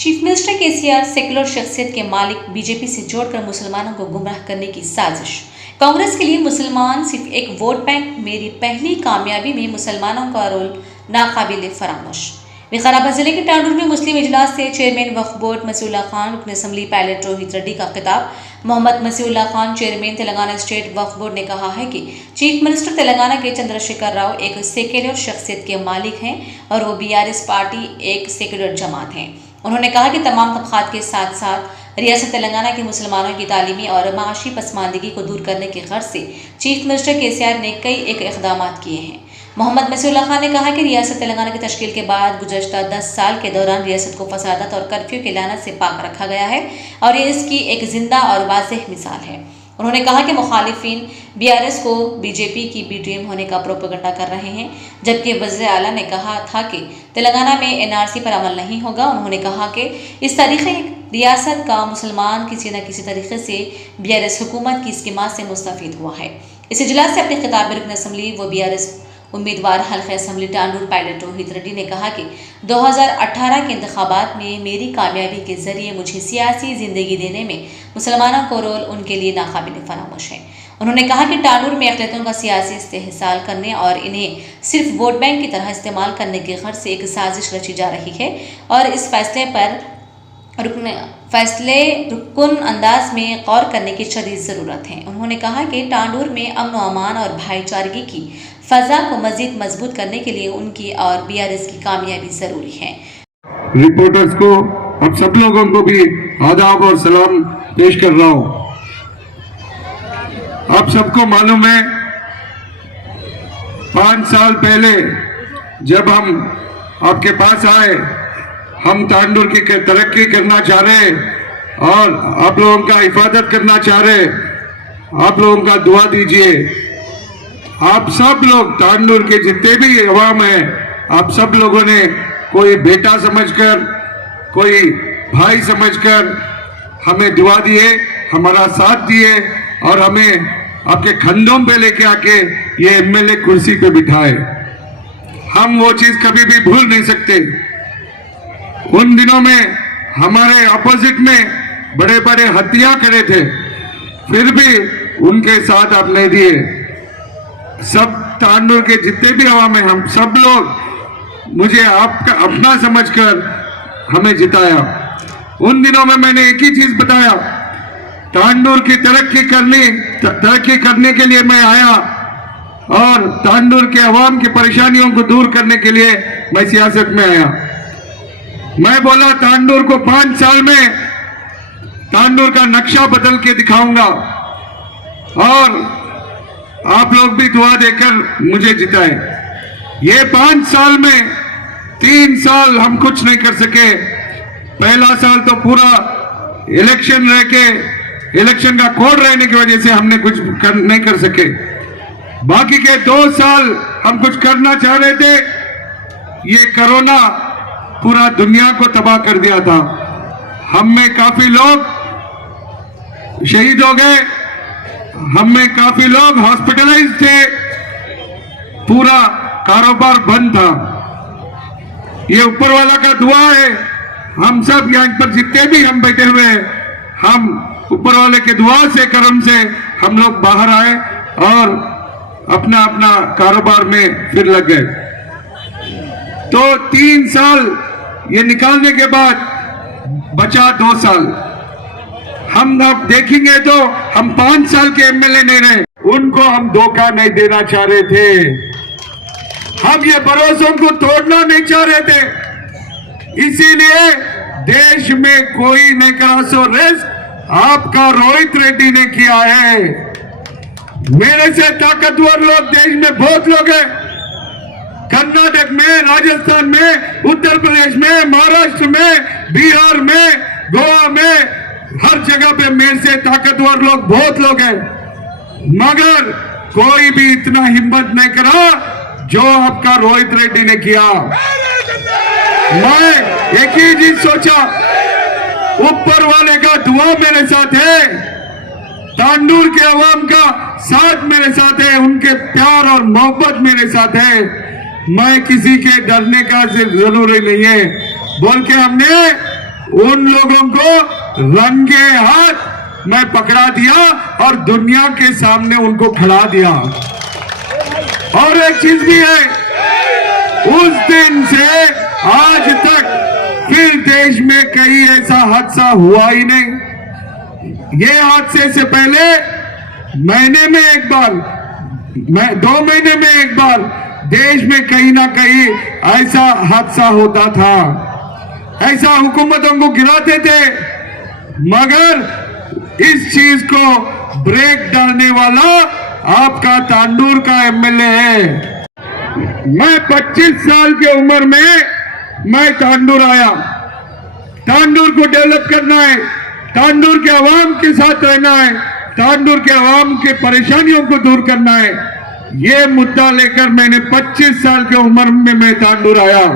Chief minister KCR secular शख्सियत के मालिक बीजेपी से जोड़कर मुसलमानों को गुमराह करने की साजिश। कांग्रेस के लिए मुसलमान सिर्फ एक वोट बैंक। मेरी पहली कामयाबी में मुसलमानों का रोल नाकाबिल फरामोश। विकाराबाद जिले के टांडूर में मुस्लिम इजलास से चेयरमैन वक्फ बोर्ड मसीउल्लाह खान, रुकन असम्बली पायलट रोहित रेड्डी का खिताब। मोहम्मद मसीउल्लाह खान, चेयरमैन तेलंगाना स्टेट वक्फ बोर्ड ने कहा है कि चीफ मिनिस्टर तेलंगाना के चंद्रशेखर राव एक सेक्युलर शख्सियत के मालिक हैं और वो बीआरएस पार्टी एक सेक्युलर जमात है। उन्होंने कहा कि तमाम तबकात के साथ साथ रियासत तेलंगाना के मुसलमानों की तालीमी और माशी पसमानदगी को दूर करने की गर्ज से चीफ मिनिस्टर केसीआर ने कई इकदाम किए हैं। मोहम्मद मसीउल्लाह खान ने कहा कि रियासत तेलंगाना की तश्कील के बाद गुज़श्ता 10 साल के दौरान रियासत को फसादत और कर्फ्यू की लानत से पाक रखा गया है और ये इसकी एक जिंदा और वाज़ेह मिसाल है। उन्होंने कहा कि मुखालिफिन बीआरएस को बीजेपी की बीटीएम होने का प्रोपेगेंडा कर रहे हैं, जबकि वज़ीर आला ने कहा था कि तेलंगाना में एनआरसी पर अमल नहीं होगा। उन्होंने कहा कि इस तरीके रियासत का मुसलमान किसी न किसी तरीके से बीआरएस हुकूमत की स्कीमात से मुस्तफ़ीद हुआ है। इस इजलास से अपने खिताब में रुकन असम्बली व बीआरएस उम्मीदवार हल्के असम्बली टांडूर पायलट रोहित रेड्डी ने कहा कि 2018 के इंतखाबात में मेरी कामयाबी के जरिए मुझे सियासी जिंदगी देने में मुसलमानों को रोल उनके लिए नाकाबिल फरामोश है। उन्होंने कहा कि टांडूर में अक़लियतों का सियासी इस्तेहसाल करने और इन्हें सिर्फ वोट बैंक की तरह इस्तेमाल करने की गर्ज से एक साजिश रची जा रही है और इस फैसले पर रुकन अंदाज में गौर करने की शदीद ज़रूरत है। उन्होंने कहा कि टांडूर में अमन व अमान और भाईचारगी की फ़ज़ा को मज़ीद मजबूत करने के लिए उनकी और बीआरएस की कामयाबी ज़रूरी है। रिपोर्टर्स को और सब लोगों को भी आदाब और सलाम पेश कर रहा हूं। आप सबको मालूम है 5 साल पहले जब हम आपके पास आए, हम टांडूर की तरक्की करना चाह रहे और आप लोगों का हिफाजत करना चाह रहे। आप लोगों का दुआ दीजिए। आप सब लोग टांडूर के जितने भी अवाम हैं, आप सब लोगों ने कोई बेटा समझकर, कोई भाई समझकर हमें दुआ दिए, हमारा साथ दिए और हमें आपके खंडों पे लेके आके ये एमएलए कुर्सी पे बिठाए। हम वो चीज कभी भी भूल नहीं सकते। उन दिनों में हमारे अपोजिट में बड़े बड़े हत्या खड़े थे, फिर भी उनके साथ आप नहीं दिए। सब टांडूर के जितने भी अवाम है, हम सब लोग मुझे आपका अपना समझकर हमें जिताया। उन दिनों में मैंने एक ही चीज बताया, टांडूर की तरक्की करने के लिए मैं आया और टांडूर के अवाम की परेशानियों को दूर करने के लिए मैं सियासत में आया। मैं बोला टांडूर को 5 साल में टांडूर का नक्शा बदल के दिखाऊंगा और आप लोग भी दुआ देकर मुझे जिताए। ये 5 साल में 3 साल हम कुछ नहीं कर सके। पहला साल तो पूरा इलेक्शन का कोड रहने की वजह से हमने कुछ नहीं कर सके। बाकी के 2 साल हम कुछ करना चाह रहे थे। ये कोरोना पूरा दुनिया को तबाह कर दिया था। हम में काफी लोग शहीद हो गए, हम में काफी लोग हॉस्पिटलाइज थे, पूरा कारोबार बंद था। ये ऊपर वाला का दुआ है। हम सब यहाँ पर जितने भी हम बैठे हुए हैं, हम ऊपर वाले के दुआ से, करम से हम लोग बाहर आए और अपना अपना कारोबार में फिर लग गए। तो 3 साल ये निकालने के बाद बचा 2 साल। हम अब देखेंगे तो हम 5 साल के एमएलए नहीं रहे। उनको हम धोखा नहीं देना चाह रहे थे, हम ये भरोसों को तोड़ना नहीं चाह रहे थे। इसीलिए देश में कोई नहीं करा सो रिस्क आपका रोहित रेड्डी ने किया है। मेरे से ताकतवर लोग देश में बहुत लोग हैं। कर्नाटक में, राजस्थान में, उत्तर प्रदेश में, महाराष्ट्र में, बिहार में, गोवा में, हर जगह पे मेरे से ताकतवर लोग बहुत लोग हैं, मगर कोई भी इतना हिम्मत नहीं करा जो आपका रोहित रेड्डी ने किया। मैं एक ही चीज सोचा, ऊपर वाले का दुआ मेरे साथ है, टांडूर के अवाम का साथ मेरे साथ है, उनके प्यार और मोहब्बत मेरे साथ है। मैं किसी के डरने का जरूरी नहीं है बोल के हमने लोगों को रंगे हाथ मैं पकड़ा दिया और दुनिया के सामने उनको खड़ा दिया। और एक चीज भी है, उस दिन से आज तक फिर देश में कहीं ऐसा हादसा हुआ ही नहीं। ये हादसे से पहले महीने में एक बार, 2 महीने में एक बार देश में कहीं ना कहीं ऐसा हादसा होता था। ऐसा हुकूमतों को गिराते थे, मगर इस चीज को ब्रेक डालने वाला आपका तांडूर का एमएलए है। मैं 25 साल की उम्र में मैं तांडूर आया। तांडूर को डेवलप करना है, तांडूर के आवाम के साथ रहना है, तांडूर के आवाम के परेशानियों को दूर करना है। ये मुद्दा लेकर मैंने 25 साल की उम्र में मैं तांडूर आया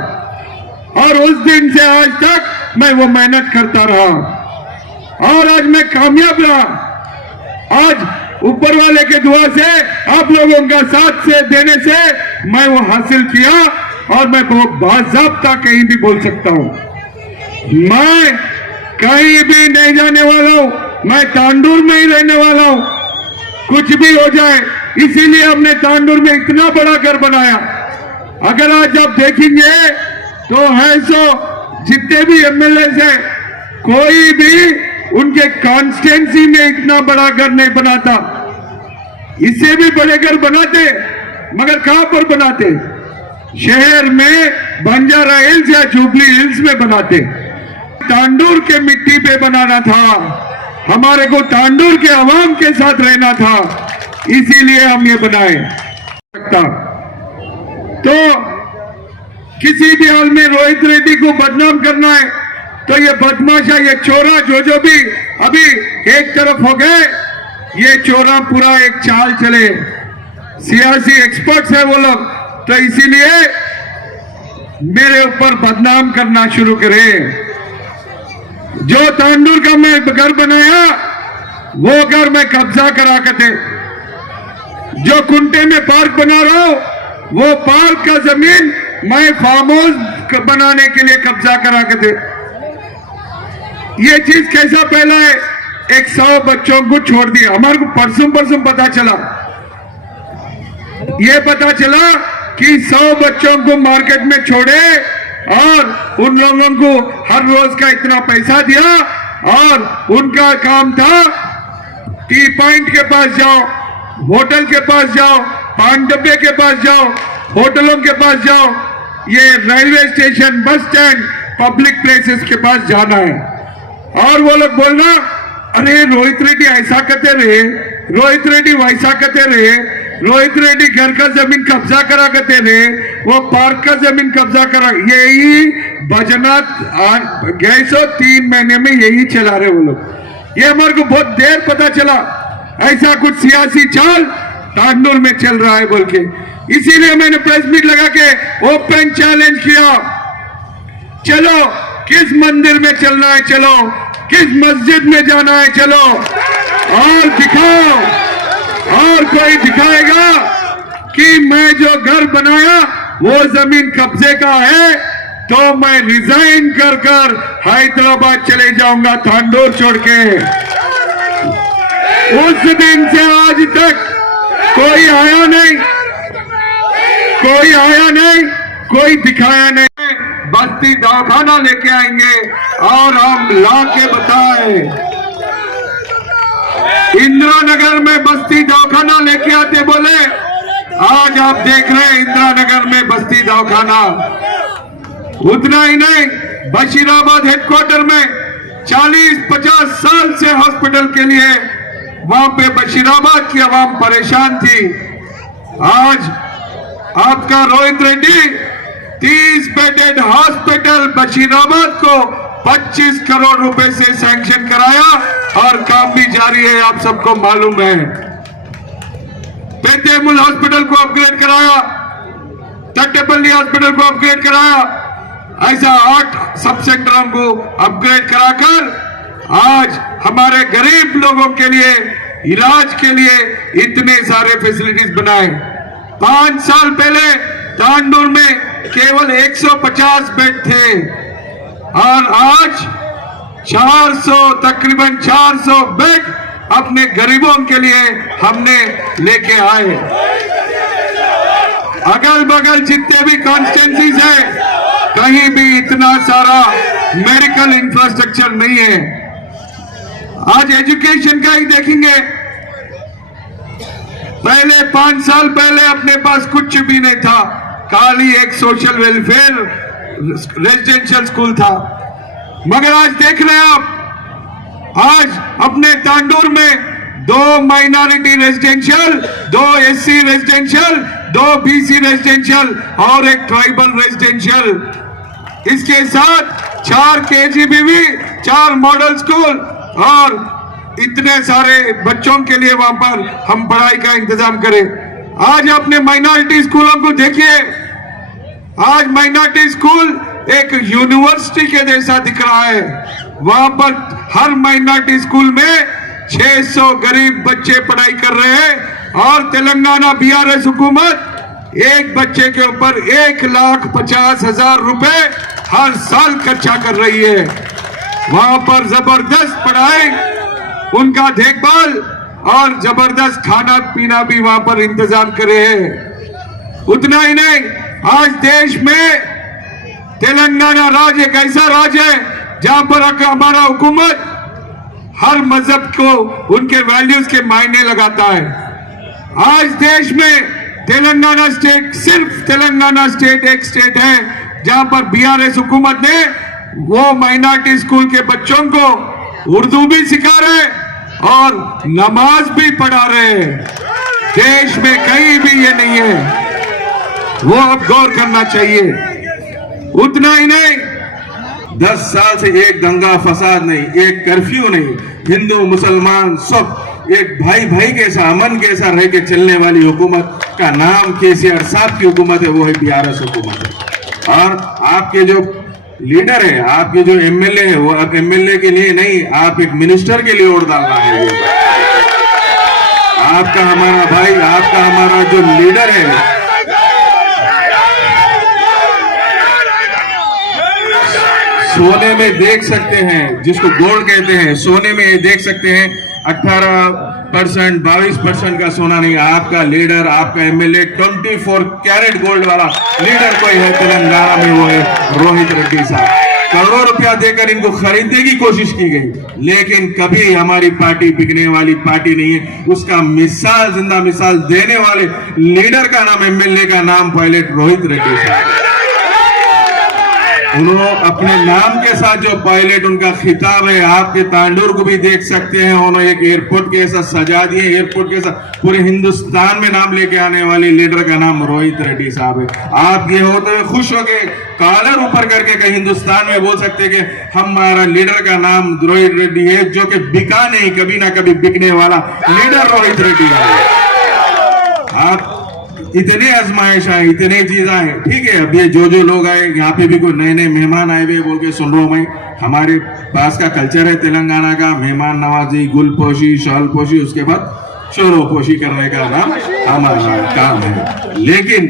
और उस दिन से आज तक मैं वो मेहनत करता रहा और आज मैं कामयाब रहा। आज ऊपर वाले के दुआ से, आप लोगों का साथ से देने से मैं वो हासिल किया और मैं वो बाज़ाब्ता कहीं भी बोल सकता हूं। मैं कहीं भी नहीं जाने वाला हूं, मैं तांडूर में ही रहने वाला हूं, कुछ भी हो जाए। इसीलिए हमने तांडूर में इतना बड़ा घर बनाया। अगर आज आप देखेंगे तो है सो जितने भी एमएलए हैं, कोई भी उनके कॉन्स्टिट्यूंसी में इतना बड़ा घर नहीं बनाता। इससे भी बड़े घर बनाते, मगर कहां पर बनाते? शहर में बंजारा हिल्स या जुबली हिल्स में बनाते। तांडूर के मिट्टी पे बनाना था, हमारे को तांडूर के आवाम के साथ रहना था, इसीलिए हम ये बनाए। तो किसी भी हाल में रोहित रेड्डी को बदनाम करना है तो ये बदमाशा, ये चोरा जो भी अभी एक तरफ हो गए, ये चोरा पूरा एक चाल चले। सियासी एक्सपर्ट्स है वो लोग, तो इसीलिए मेरे ऊपर बदनाम करना शुरू करे। जो तांडूर का मैं घर बनाया वो घर मैं कब्जा करा के थे। जो कुंटे में पार्क बना रहा हूं वो पार्क का जमीन मैं फार्म हाउस बनाने के लिए कब्जा करा के थे। ये चीज कैसा फैला है? 100 बच्चों को छोड़ दिया। हमारे को परसों पता चला, ये पता चला कि 100 बच्चों को मार्केट में छोड़े और उन लोगों को हर रोज का इतना पैसा दिया और उनका काम था टी पॉइंट के पास जाओ, होटल के पास जाओ, पान डब्बे के पास जाओ, होटलों के पास जाओ, ये railway station, bus stand, public places के पास जाना है। और वो लोग बोलना, अरे रोहित रेड्डी ऐसा करते रहे, रोहित रेड्डी वैसा करते रहे, रोहित रेड्डी घर का जमीन कब्जा करा करते रहे, वो पार्क का जमीन कब्जा करा। यही बजनात गए सो 3 महीने में यही चला रहे वो लोग। ये हमारे को बहुत देर पता चला ऐसा कुछ सियासी चाल तांडूर में चल रहा है बोल के। इसीलिए मैंने प्रेस मीट लगा के ओपन चैलेंज किया, चलो किस मंदिर में चलना है, चलो किस मस्जिद में जाना है, चलो और दिखाओ। और कोई दिखाएगा कि मैं जो घर बनाया वो जमीन कब्जे का है तो मैं रिजाइन कर हैदराबाद चले जाऊंगा तांडूर छोड़ के। उस दिन से आज तक कोई आया नहीं, कोई आया नहीं, कोई दिखाया नहीं। बस्ती दवाखाना लेके आएंगे और हम ला के बताए। इंदिरा नगर में बस्ती दवाखाना लेके आते बोले, आज आप देख रहे हैं इंदिरा नगर में बस्ती दवाखाना। उतना ही नहीं, बशीराबाद हेडक्वार्टर में 40-50 साल से हॉस्पिटल के लिए वहां पे बशीराबाद की आवाम परेशान थी। आज आपका रोहित रेड्डी 30 बेडेड हॉस्पिटल बशीराबाद को 25 करोड़ रुपए से सैंक्शन कराया और काम भी जारी है, आप सबको मालूम है। पेद्देमुल हॉस्पिटल को अपग्रेड कराया, तट्टेपल्ली हॉस्पिटल को अपग्रेड कराया, ऐसा 8 सब सेंटरों को अपग्रेड कराकर आज हमारे गरीब लोगों के लिए इलाज के लिए इतने सारे फैसिलिटीज बनाए। 5 साल पहले तांडूर में केवल 150 बेड थे और आज 400 तकरीबन 400 बेड अपने गरीबों के लिए हमने लेके आए। अगल बगल जितने भी कॉन्स्टिट्यूंसीज है कहीं भी इतना सारा मेडिकल इंफ्रास्ट्रक्चर नहीं है। आज एजुकेशन का ही देखेंगे, पहले 5 साल पहले अपने पास कुछ भी नहीं था, खाली एक सोशल वेलफेयर रेजिडेंशियल स्कूल था। मगर आज देख रहे हैं आप, आज अपने तांडूर में 2 minority residential, 2 SC residential, 2 BC residential और एक ट्राइबल रेजिडेंशियल, इसके साथ 4 केजीबीवी, 4 मॉडल स्कूल और इतने सारे बच्चों के लिए वहां पर हम पढ़ाई का इंतजाम करें। आज अपने माइनॉरिटी स्कूलों को देखिए, आज माइनॉरिटी स्कूल एक यूनिवर्सिटी के जैसा दिख रहा है। वहां पर हर माइनॉरिटी स्कूल में 600 गरीब बच्चे पढ़ाई कर रहे हैं और तेलंगाना बीआरएस हुकूमत एक बच्चे के ऊपर 1,50,000 रुपए हर साल खर्चा कर रही है। वहां पर जबरदस्त पढ़ाई, उनका देखभाल और जबरदस्त खाना पीना भी वहां पर इंतजाम करे हैं। उतना ही नहीं, आज देश में तेलंगाना राज्य एक ऐसा राज्य है जहां पर हमारा हुकूमत हर मजहब को उनके वैल्यूज के मायने लगाता है। आज देश में तेलंगाना स्टेट, सिर्फ तेलंगाना स्टेट एक स्टेट है जहां पर बीआरएस हुकूमत ने वो माइनॉरिटी स्कूल के बच्चों को उर्दू भी सिखा रहे और नमाज भी पढ़ा रहे हैं। देश में कहीं भी ये नहीं है, वो अब गौर करना चाहिए। उतना ही नहीं, 10 साल से एक दंगा फसाद नहीं, एक कर्फ्यू नहीं, हिंदू मुसलमान सब एक भाई भाई के साथ अमन के साथ रह के चलने वाली हुकूमत का नाम केसीआर साहब की हुकूमत है, वो है बीआरएस हुकूमत है। और आपके जो लीडर है, आपके जो एमएलए है, वो अब एमएलए के लिए नहीं, आप एक मिनिस्टर के लिए वोट डालना है। आपका हमारा भाई, आपका हमारा जो लीडर है, सोने में देख सकते हैं, जिसको गोल्ड कहते हैं, सोने में देख सकते हैं 18%, 22% का सोना नहीं। आपका लीडर, आपका एमएलए 24 कैरेट गोल्ड वाला लीडर कोई है तेलंगाना में, वो है रोहित रेड्डी साहब। करोड़ों रुपया देकर इनको खरीदने की कोशिश की गई, लेकिन कभी हमारी पार्टी बिकने वाली पार्टी नहीं है। उसका मिसाल, जिंदा मिसाल देने वाले लीडर का नाम, एमएलए का नाम पायलट रोहित रेड्डी साहब। उन्होंने अपने नाम के साथ जो पायलट उनका खिताब है, आपके तांडूर को भी देख सकते हैं, उन्होंने एक एयरपोर्ट के साथ सजा दिए, एयरपोर्ट के साथ पूरे हिंदुस्तान में नाम लेके आने वाले लीडर का नाम रोहित रेड्डी साहब है। आप ये होते हुए खुश हो के कॉलर ऊपर करके कहीं हिंदुस्तान में बोल सकते कि हमारा लीडर का नाम रोहित रेड्डी है, जो कि बिका नहीं, कभी ना कभी बिकने वाला लीडर रोहित रेड्डी है। आप इतने आजमाइश आए, इतने चीज आए, ठीक है। अब ये जो लोग आए, यहाँ पे भी कोई नए नए मेहमान आए हुए बोल के सुन रहा हूं मैं। हमारे पास का कल्चर है तेलंगाना का, मेहमान नवाजी, गुलपोशी, शॉलपोशी, उसके बाद शोरोपोशी करने का नाम हमारा काम है। लेकिन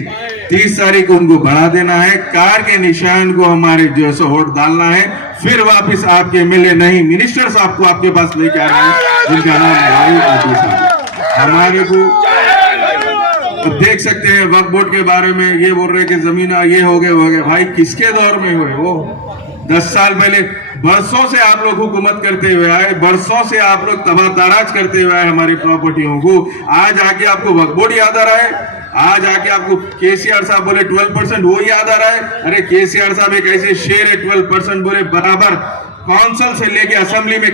30 तारीख को उनको बढ़ा देना है, कार के निशान को हमारे जो सो वोट डालना है, फिर वापिस आपके एमएलए नहीं, मिनिस्टर साहब को आपके पास लेके आना है, जिनका नाम है हमारे को। तो देख सकते हैं वक्फ बोर्ड के बारे में ये बोल रहे कि जमीन ये हो गए भाई, किसके दौर में हुए वो? 10 साल पहले, बरसों से आप लोग हुकूमत करते हुए आए, बरसों से आप लोग तबाह ताराज करते हुए आए हमारी प्रॉपर्टियों को। आज आके आपको वक्फ बोर्ड याद आ रहा है, आज आके आपको केसीआर साहब बोले 12% वो याद आ रहा है। अरे केसीआर साहब एक ऐसे शेर है, 12% बोले बराबर काउंसिल से लेके असेंबली में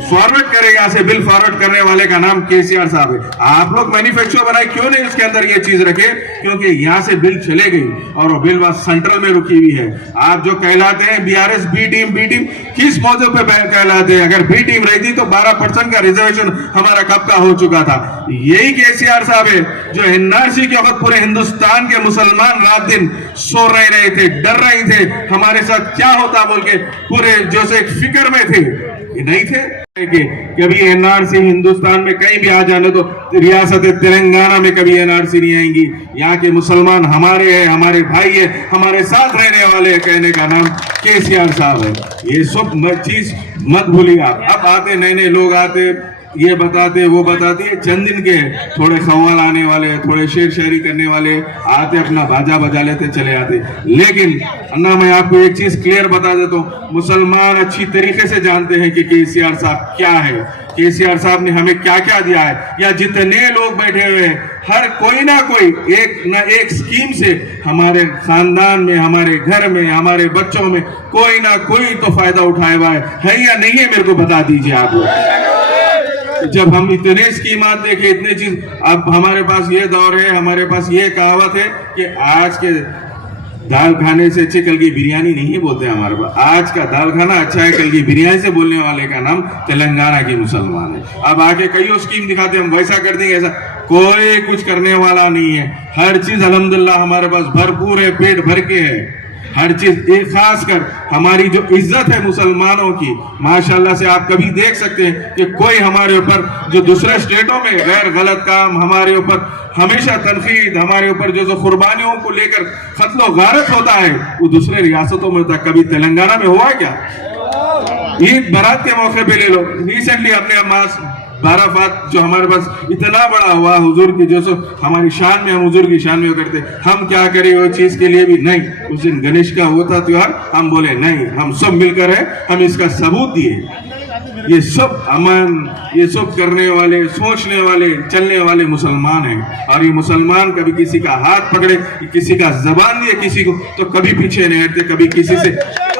फॉरवर्ड करे, यहाँ से बिल फॉरवर्ड करने वाले का नाम केसीआर साहब है। आप लोग मैनिफेस्टो बनाए, क्यों नहीं उसके अंदर ये चीज रखे? क्योंकि यहाँ से बिल चले गई और वो बिल वहां सेंट्रल में रुकी हुई है। आप जो कहलाते हैं बीआरएस बी टीम किस मौके पे कहलाते हैं? अगर बी टीम रहती तो 12% का रिजर्वेशन हमारा कब का हो चुका था। यही केसीआर साहब है जो एनआरसी के वक्त पूरे हिंदुस्तान के मुसलमान रात दिन सो रहे थे, डर रहे थे हमारे साथ क्या होता बोल के, पूरे जो से फिक्र में थे, नहीं थे। कि कभी एनआरसी हिंदुस्तान में कहीं भी आ जाने तो रियासत तेलंगाना में कभी एनआरसी नहीं आएंगी। यहाँ के मुसलमान हमारे हैं, हमारे भाई है, हमारे साथ रहने वाले हैं, कहने का नाम केसीआर साहब है। ये सब चीज मत भूलिएगा। अब आते नए नए लोग आते, ये बताते वो बताते, ये चंद दिन के थोड़े खवाल आने वाले, थोड़े शेर शायरी करने वाले आते, अपना बाजा बजा लेते चले आते। लेकिन अन्ना मैं आपको एक चीज क्लियर बता देता हूँ, मुसलमान अच्छी तरीके से जानते हैं कि केसीआर साहब क्या है, केसीआर साहब ने हमें क्या क्या दिया है। या जितने लोग बैठे हुए हैं, हर कोई ना कोई एक ना एक स्कीम से हमारे खानदान में, हमारे घर में, हमारे बच्चों में कोई ना कोई तो फायदा उठाया हुआ है या नहीं है, मेरे को बता दीजिए आप। जब हम इतने स्कीमात देखे, इतने चीज, अब हमारे पास ये दौर है, हमारे पास ये कहावत है कि आज के दाल खाने से अच्छे कल की बिरयानी नहीं बोलते हमारे पास। आज का दाल खाना अच्छा है, कल की बिरयानी से बोलने वाले का नाम तेलंगाना के मुसलमान है। अब आके कई स्कीम दिखाते, हम वैसा कर देंगे, ऐसा कोई कुछ करने वाला नहीं है। हर चीज अल्हम्दुलिल्लाह हमारे पास भरपूर है, पेट भर के है हर चीज। एक खास कर हमारी जो इज्जत है मुसलमानों की, माशाल्लाह से आप कभी देख सकते हैं कि कोई हमारे ऊपर, जो दूसरे स्टेटों में गैर गलत काम हमारे ऊपर हमेशा तनकीद, हमारे ऊपर जो कुर्बानियों को लेकर कत्लो गारत होता है, वो दूसरे रियासतों में होता है। कभी तेलंगाना में हुआ क्या? ईद बारात के मौके पे ले लो, रिसेंटली अपने अम्मास बाराफात जो हमारे पास इतना बड़ा हुआ हुजूर की, जो सो हमारी शान में, हम हुजूर की शान में करते, हम क्या करें वो चीज के लिए भी नहीं। उस दिन गणेश का होता त्योहार, हम बोले नहीं, हम सब मिलकर है, हम इसका सबूत दिए। ये सब अमन, ये सब करने वाले, सोचने वाले, चलने वाले मुसलमान हैं। और ये मुसलमान कभी किसी का हाथ पकड़े, किसी का जबान दिए किसी को, तो कभी पीछे नहीं हटते, कभी किसी से।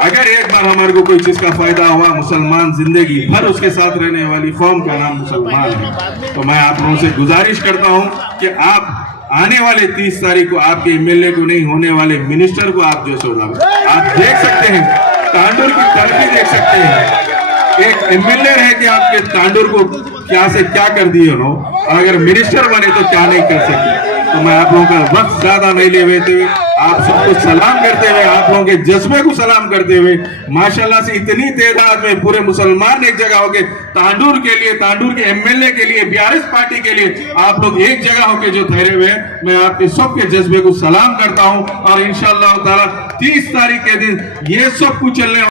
अगर एक बार हमारे को कोई चीज का फायदा हुआ, मुसलमान जिंदगी भर उसके साथ रहने वाली कौम का नाम मुसलमान है। तो मैं आप लोगों से गुजारिश करता हूं कि आप आने वाले 30 तारीख को आपके एमएलए को नहीं, होने वाले मिनिस्टर को आप जो सोचा, आप देख सकते हैं, तांडुर की तरक्की देख सकते हैं। एक एमएलए रह के आपके तांडुर को क्या से क्या कर दिए हो, अगर मिनिस्टर बने तो क्या नहीं कर सकते। तो मैं आप लोगों का वक्त ज्यादा नहीं ले हुए, आप सबको सलाम करते हुए, आप लोगों के जज्बे को सलाम करते हुए, माशाल्लाह से इतनी तादाद में पूरे मुसलमान एक जगह होके तांडुर के लिए, तांडुर के एमएलए के लिए, बीआरएस पार्टी के लिए आप लोग एक जगह होके जो ठहरे हुए हैं, मैं आपके सबके जज्बे को सलाम करता हूं। और इंशाअल्लाह ताला 30 तारीख के दिन ये सब कुछ चलने